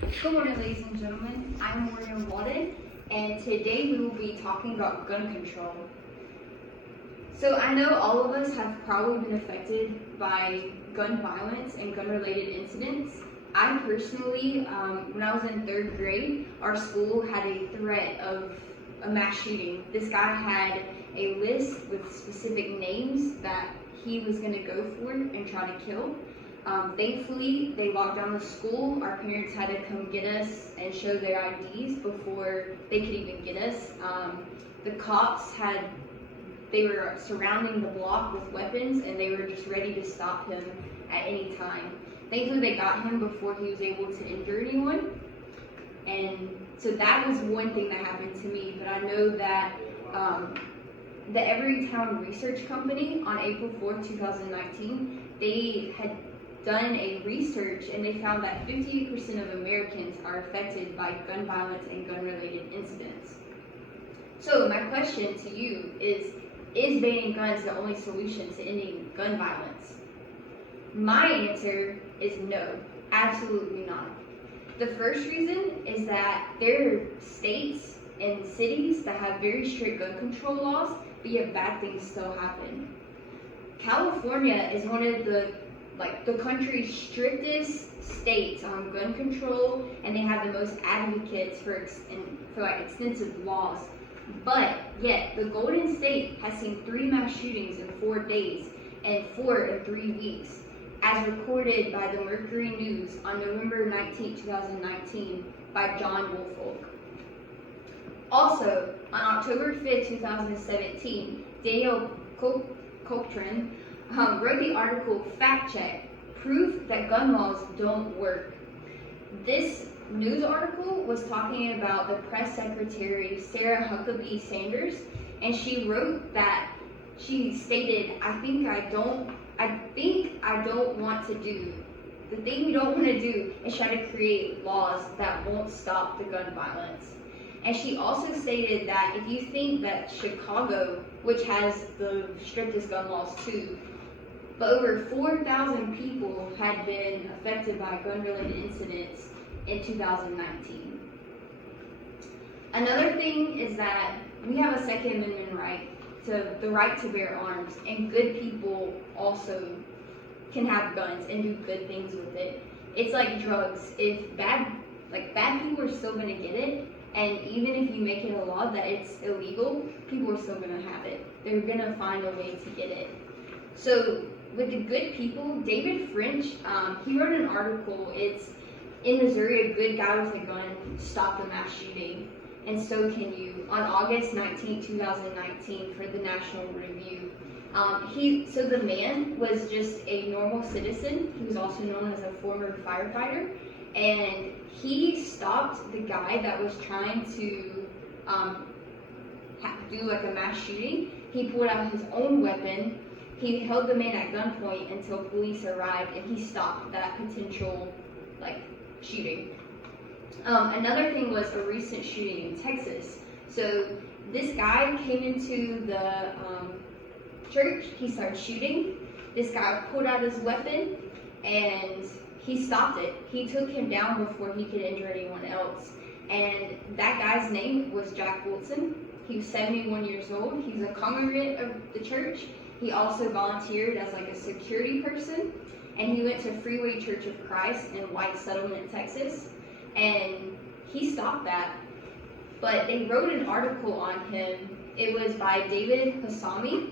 Good morning, ladies and gentlemen. I'm Morgan Walden, and today we will be talking about gun control. So I know all of us have probably been affected by gun violence and gun-related incidents. I personally, when I was in third grade, our school had a threat of a mass shooting. This guy had a list with specific names that he was going to go for and try to kill. Thankfully, they locked down the school. Our parents had to come get us and show their IDs before they could even get us. The cops they were surrounding the block with weapons, and they were just ready to stop him at any time. Thankfully, they got him before he was able to injure anyone. And so that was one thing that happened to me. But I know that the Everytown Research Company on April 4th, 2019, they had done a research, and they found that 58% of Americans are affected by gun violence and gun-related incidents. So my question to you is banning guns the only solution to ending gun violence? My answer is no, absolutely not. The first reason is that there are states and cities that have very strict gun control laws, but yet bad things still happen. California is one of the country's strictest states on gun control, and they have the most advocates for extensive laws. But yet, the Golden State has seen 3 mass shootings in 4 days and 4 in 3 weeks, as recorded by the Mercury News on November 19, 2019 by John Woolfolk. Also, on October 5, 2017, Daniel Cochran wrote the article Fact Check, Proof That Gun Laws Don't Work. This news article was talking about the press secretary Sarah Huckabee Sanders, and she wrote that she stated, the thing we don't want to do is try to create laws that won't stop the gun violence. And she also stated that if you think that Chicago, which has the strictest gun laws too, but over 4,000 people had been affected by gun-related incidents in 2019. Another thing is that we have a Second Amendment right, the right to bear arms, and good people also can have guns and do good things with it. It's like drugs. If bad people are still going to get it, and even if you make it a law that it's illegal, people are still going to have it. They're going to find a way to get it. So with the good people, David French, he wrote an article. It's in Missouri, a good guy with a gun stopped a mass shooting, and so can you, on August 19, 2019 for the National Review. So the man was just a normal citizen. He was also known as a former firefighter, and he stopped the guy that was trying to do a mass shooting. He pulled out his own weapon. He held the man at gunpoint until police arrived, and he stopped that potential shooting. Another thing was a recent shooting in Texas. So this guy came into the church. He started shooting. This guy pulled out his weapon, and he stopped it. He took him down before he could injure anyone else. And that guy's name was Jack Wilson. He was 71 years old. He's a congregant of the church. He also volunteered as a security person, and he went to Freeway Church of Christ in White Settlement, Texas, and he stopped that. But they wrote an article on him. It was by David Hassami.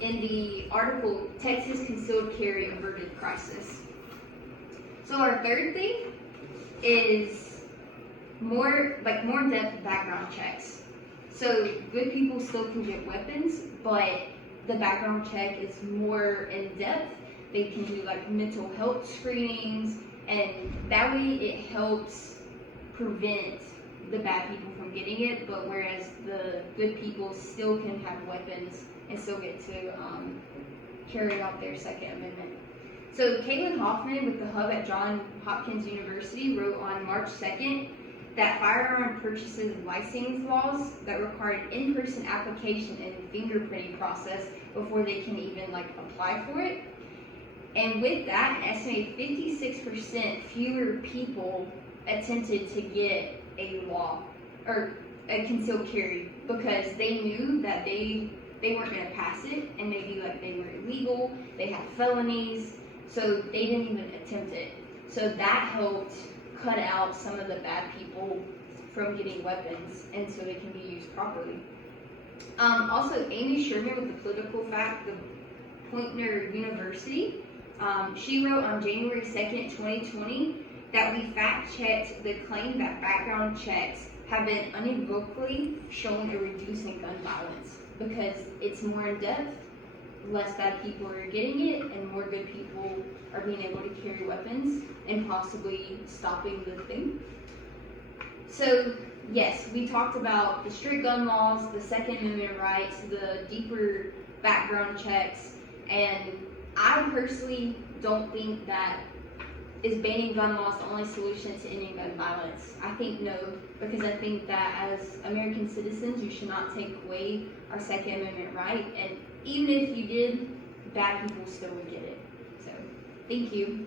In the article, Texas Concealed Carry Averted Crisis. So our third thing is more in-depth background checks. So good people still can get weapons, but the background check is more in-depth. They can do mental health screenings, and that way it helps prevent the bad people from getting it, but whereas the good people still can have weapons and still get to carry out their Second Amendment. So Caitlin Hoffman with the Hub at Johns Hopkins University wrote on March 2nd that firearm purchases license laws that required in-person application and fingerprinting process before they can even apply for it. And with that, an estimated 56% fewer people attempted to get a law or a concealed carry because they knew that they weren't going to pass it, and maybe like they were illegal, they had felonies, so they didn't even attempt it. So that helped cut out some of the bad people from getting weapons, and so they can be used properly. Also, Amy Sherman with the Political Fact, the Poynter University, she wrote on January 2nd, 2020, that we fact-checked the claim that background checks have been unequivocally shown a reducing gun violence because it's more in-depth, less bad people are getting it, and more good people are being able to carry weapons and possibly stopping the thing. So, yes, we talked about the strict gun laws, the Second Amendment rights, the deeper background checks, and I personally don't think that is banning gun laws the only solution to ending gun violence. I think no, because I think that as American citizens, you should not take away our Second Amendment right, and even if you did, bad people still would get it. So, thank you.